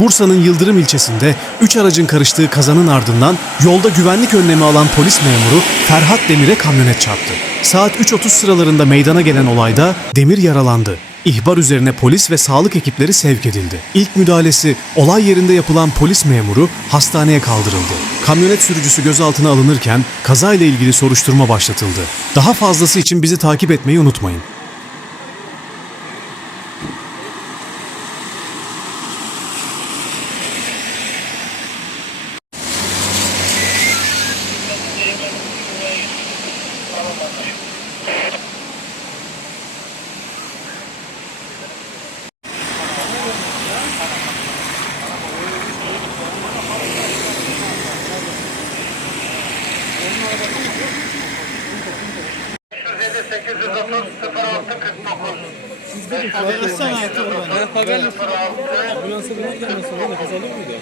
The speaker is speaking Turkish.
Bursa'nın Yıldırım ilçesinde 3 aracın karıştığı kazanın ardından yolda güvenlik önlemi alan polis memuru Ferhat Demir'e kamyonet çarptı. Saat 3.30 sıralarında meydana gelen olayda Demir yaralandı. İhbar üzerine polis ve sağlık ekipleri sevk edildi. İlk müdahalesi olay yerinde yapılan polis memuru hastaneye kaldırıldı. Kamyonet sürücüsü gözaltına alınırken kazayla ilgili soruşturma başlatıldı. Daha fazlası için bizi takip etmeyi unutmayın. Ambulansa bile gelmesi nefes alır mıydı?